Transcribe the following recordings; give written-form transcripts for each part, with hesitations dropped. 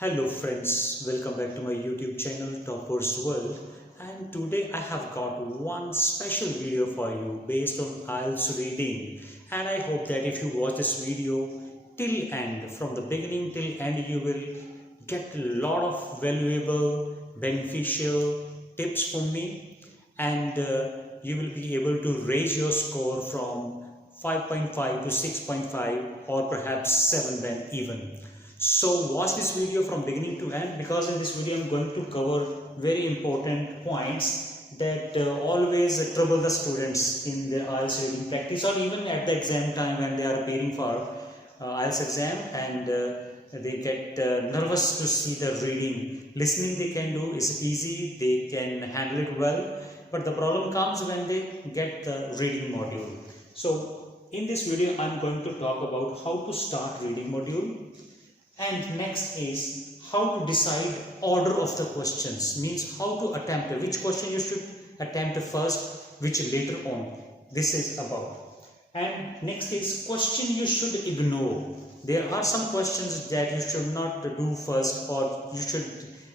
Hello friends, welcome back to my YouTube channel Toppers World, and today I have got one special video for you based on Ielts reading, and I hope that if you watch this video till end, from the beginning till end, you will get a lot of valuable, beneficial tips from me, and you will be able to raise your score from 5.5 to 6.5 or perhaps 7 then even. So watch this video from beginning to end, because in this video I am going to cover very important points that always trouble the students in their Ielts reading practice, or even at the exam time when they are preparing for Ielts exam, and they get nervous to see the reading. Listening they can do is easy, they can handle it well, but the problem comes when they get the reading module. So in this video I am going to talk about how to start reading module. And next is how to decide order of the questions, means how to attempt which question you should attempt first, which later on. This is about. And next is question you should ignore. There are some questions that you should not do first, or you should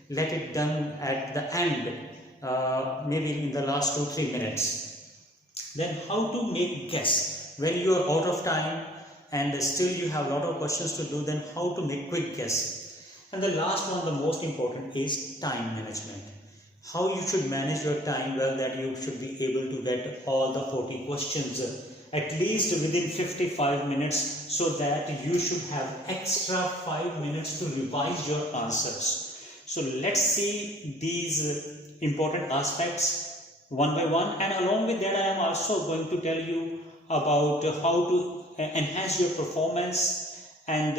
let it done at the end, maybe in the last 2-3 minutes. Then how to make guess when you are out of time and still you have a lot of questions to do, then how to make quick guess. And the last one, the most important, is time management. How you should manage your time well, that you should be able to get all the 40 questions at least within 55 minutes, so that you should have extra 5 minutes to revise your answers. So let's see these important aspects one by one, and along with that I am also going to tell you about how to enhance your performance and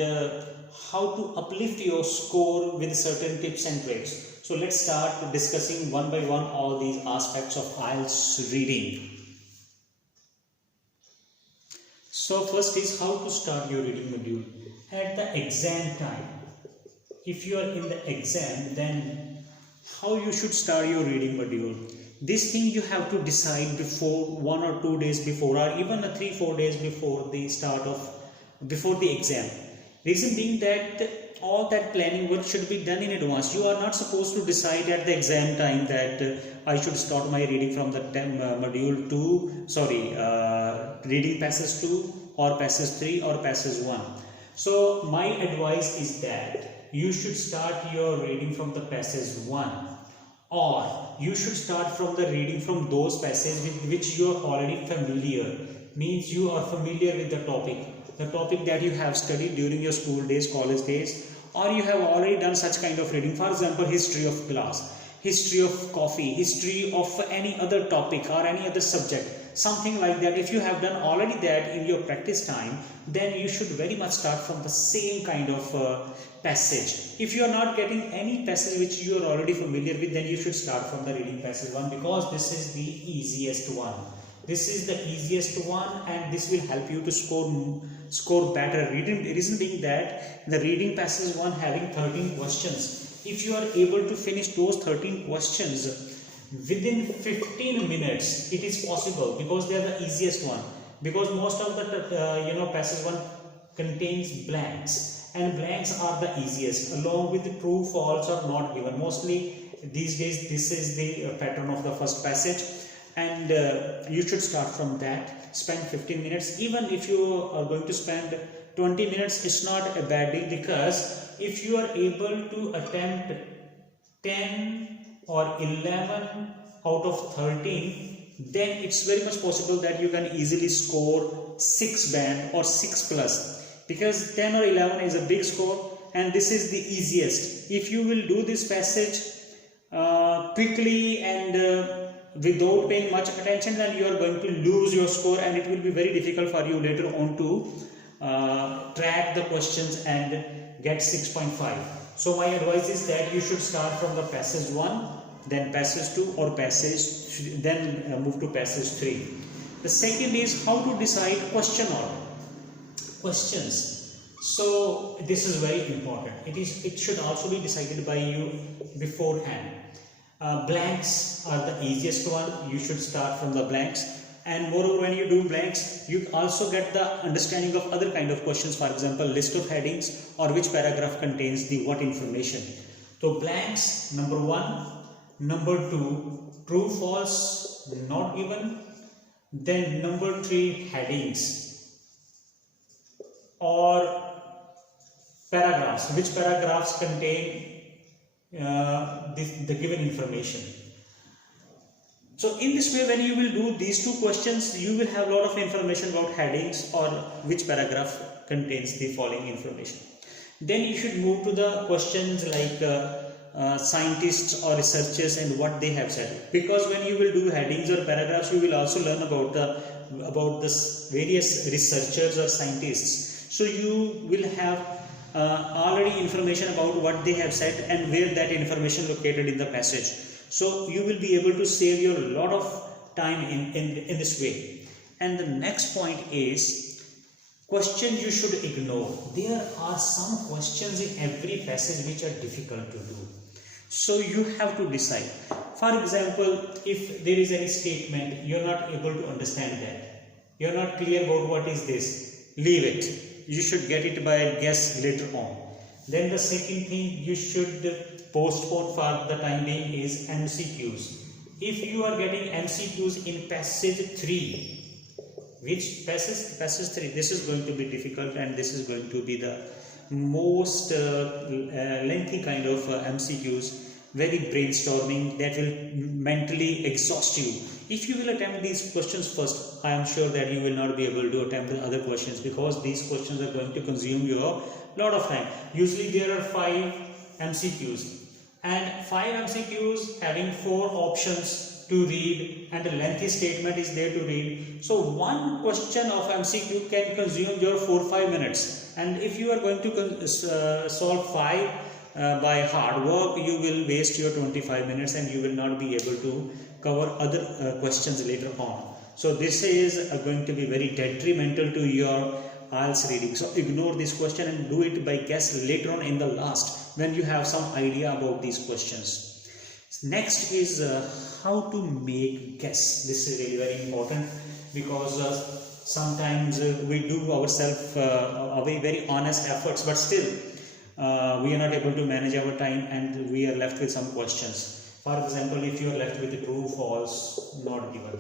how to uplift your score with certain tips and tricks. So let's start discussing one by one all these aspects of Ielts reading. So first is how to start your reading module. At the exam time, if you are in the exam, then how you should start your reading module. This thing you have to decide before, 1 or 2 days before, or even 3-4 days before the before the exam. Reason being that all that planning work should be done in advance. You are not supposed to decide at the exam time that I should start my reading from the module 2, reading passage 2 or passage 3 or passage 1. So my advice is that you should start your reading from the passage 1. Or you should start from the reading from those passages with which you are already familiar. Means you are familiar with the topic that you have studied during your school days, college days, or you have already done such kind of reading. For example, history of class, history of coffee, history of any other topic or any other subject, something like that. If you have done already that in your practice time, then you should very much start from the same kind of passage. If you are not getting any passage which you are already familiar with, then you should start from the reading passage 1, because this is the easiest one. This is the easiest one, and this will help you to score better. Reason being that the reading passage 1 having 13 questions. If you are able to finish those 13 questions within 15 minutes, it is possible, because they are the easiest one. Because most of the passage 1 contains blanks. And blanks are the easiest, along with the true, false or not given. Mostly these days this is the pattern of the first passage, and you should start from that. Spend 15 minutes. Even if you are going to spend 20 minutes, it's not a bad deal, because if you are able to attempt 10 or 11 out of 13, then it's very much possible that you can easily score 6 band or 6 plus. Because 10 or 11 is a big score, and this is the easiest. If you will do this passage quickly and without paying much attention, then you are going to lose your score, and it will be very difficult for you later on to track the questions and get 6.5. So my advice is that you should start from the passage 1, then passage 2, or then move to passage 3. The second is how to decide question order. Questions. So this is very important. It should also be decided by you beforehand. Blanks are the easiest one. You should start from the blanks. And moreover, when you do blanks, you also get the understanding of other kind of questions. For example, list of headings or which paragraph contains the what information. So blanks, number 1. Number 2, true, false, not given. Then number 3, headings or paragraphs, which paragraphs contain the given information. So in this way, when you will do these two questions, you will have a lot of information about headings or which paragraph contains the following information. Then you should move to the questions like scientists or researchers and what they have said, because when you will do headings or paragraphs, you will also learn about the various researchers or scientists. So you will have already information about what they have said and where that information located in the passage. So you will be able to save you a lot of time in this way. And the next point is questions you should ignore. There are some questions in every passage which are difficult to do. So you have to decide. For example, if there is any statement, you are not able to understand that. You are not clear about what is this. Leave it. You should get it by guess later on. Then the second thing you should postpone for the time being is MCQs. If you are getting MCQs in passage 3, which passage? Passage 3. This is going to be difficult and this is going to be the most lengthy kind of MCQs, very brainstorming, that will mentally exhaust you. If you will attempt these questions first, I am sure that you will not be able to attempt the other questions, because these questions are going to consume your lot of time. Usually there are 5 MCQs, and 5 MCQs having 4 options to read and a lengthy statement is there to read. So one question of MCQ can consume your 4-5 minutes, and if you are going to solve 5 by hard work, you will waste your 25 minutes and you will not be able to cover other questions later on. So this is going to be very detrimental to your IELTS reading. So ignore this question and do it by guess later on in the last, when you have some idea about these questions. Next is how to make guess. This is really very important, because sometimes we do ourselves very honest efforts, but still we are not able to manage our time and we are left with some questions. For example, if you are left with true, false, not given.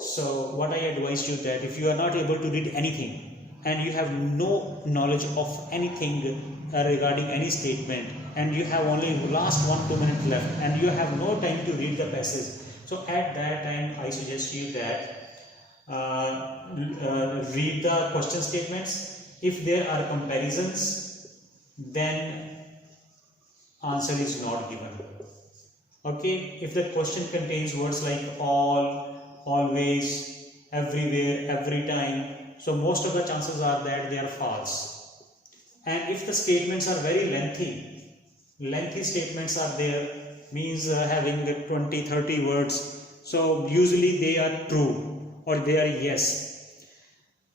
So what I advise you, that if you are not able to read anything and you have no knowledge of anything regarding any statement, and you have only last 1-2 minutes left and you have no time to read the passage, so at that time I suggest you that read the question statements. If there are comparisons, then answer is not given. Okay, if the question contains words like all, always, everywhere, every time, so most of the chances are that they are false. And if the statements are very lengthy statements are there, means having 20-30 words, so usually they are true or they are yes.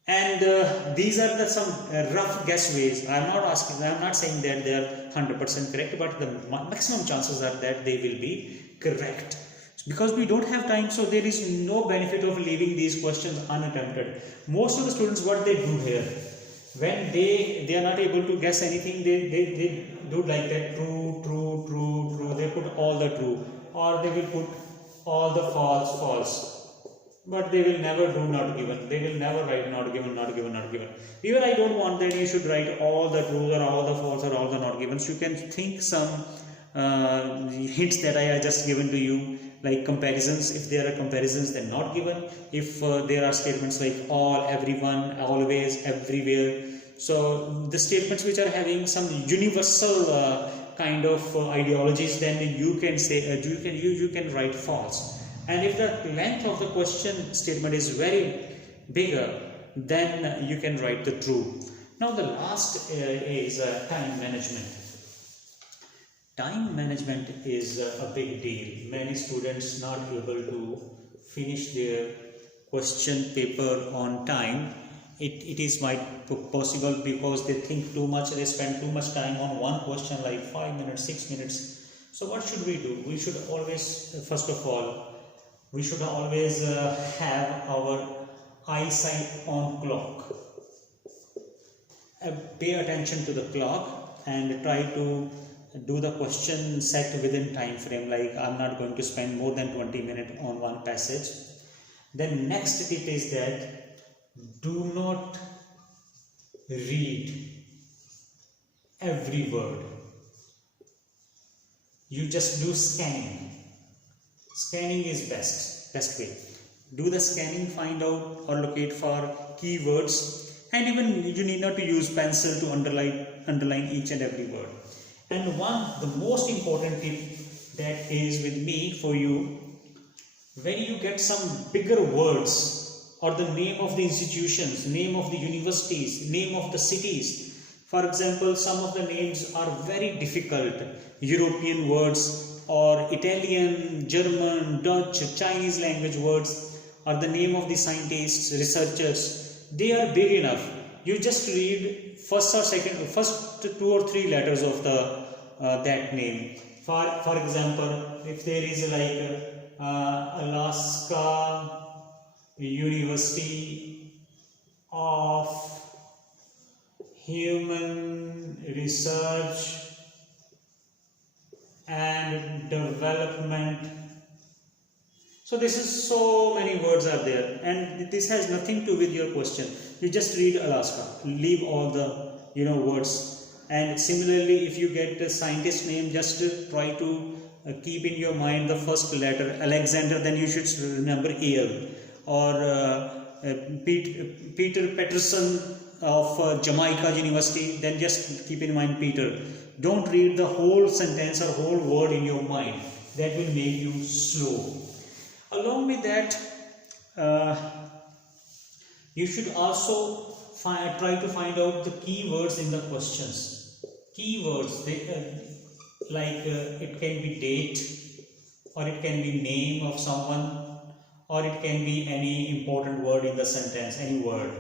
And these are some rough guess ways. I am not saying that they are 100% correct, but the maximum chances are that they will be correct. Because we don't have time, so there is no benefit of leaving these questions unattempted. Most of the students, what they do here, when they are not able to guess anything, they do like that, true, true, true, true. They put all the true, or they will put all the false, false. But they will never do not given. They will never write not given, not given, not given. Even I don't want that you should write all the true or all the false or all the not givens. You can think some hints that I have just given to you, like comparisons. If there are comparisons, then not given. If there are statements like all, everyone, always, everywhere. So the statements which are having some universal kind of ideologies, then you can say you can write false. And if the length of the question statement is very bigger, then you can write the true. Now the last is time management. Time management is a big deal. Many students not able to finish their question paper on time. It is might possible because they think too much, they spend too much time on one question, like 5 minutes, 6 minutes. So what should we do? We should always, first of all, we should always have our eyesight on clock. Pay attention to the clock and try to do the question set within time frame, like I'm not going to spend more than 20 minutes on one passage. Then next tip is that do not read every word. You just do scanning. Scanning is best way. Do the scanning, find out or locate for keywords, and even you need not to use pencil to underline each and every word. And the most important tip that is with me for you, when you get some bigger words or the name of the institutions, name of the universities, name of the cities. For example, some of the names are very difficult, European words or Italian, German, Dutch, Chinese language words, or the name of the scientists, researchers. They are big enough. You just read first 2 or 3 letters of the that name. For example, if there is like Alaska University of Human Research and Development. So this is so many words are there, and this has nothing to do with your question. You just read Alaska, leave all the words. And similarly, if you get a scientist name, just try to keep in your mind the first letter, Alexander, then you should remember Al. Or Peter Patterson of Jamaica University, then just keep in mind Peter. Don't read the whole sentence or whole word in your mind. That will make you slow. Along with that, you should also try to find out the keywords in the questions. Keywords, it can be date, or it can be name of someone, or it can be any important word in the sentence, any word.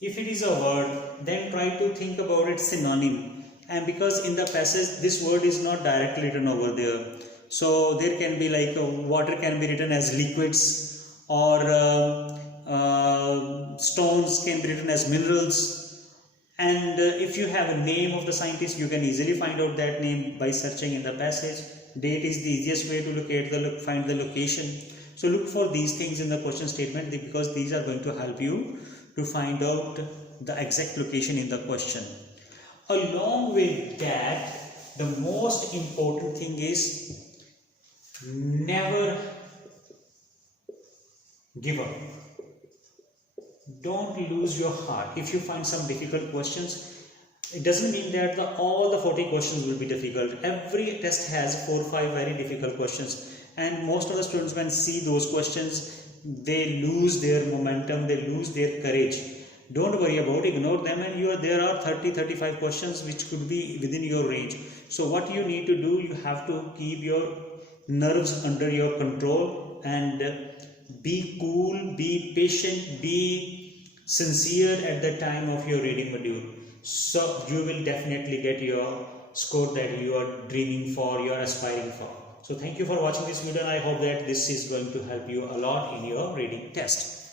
If it is a word, then try to think about its synonym. And because in the passage this word is not directly written over there, so there can be like water can be written as liquids, or stones can be written as minerals. And if you have a name of the scientist, you can easily find out that name by searching in the passage. Date is the easiest way to locate find the location. So look for these things in the question statement, because these are going to help you to find out the exact location in the question. Along with that, the most important thing is never give up. Don't lose your heart. If you find some difficult questions, it doesn't mean that all the 40 questions will be difficult. Every test has 4 or 5 very difficult questions, and most of the students, when see those questions, they lose their momentum, they lose their courage. Don't worry about it, ignore them, and there are 30-35 questions which could be within your range. So what you need to do, you have to keep your nerves under your control and be cool, be patient, be sincere at the time of your reading module. So you will definitely get your score that you are dreaming for, you are aspiring for. So thank you for watching this video, and I hope that this is going to help you a lot in your reading test.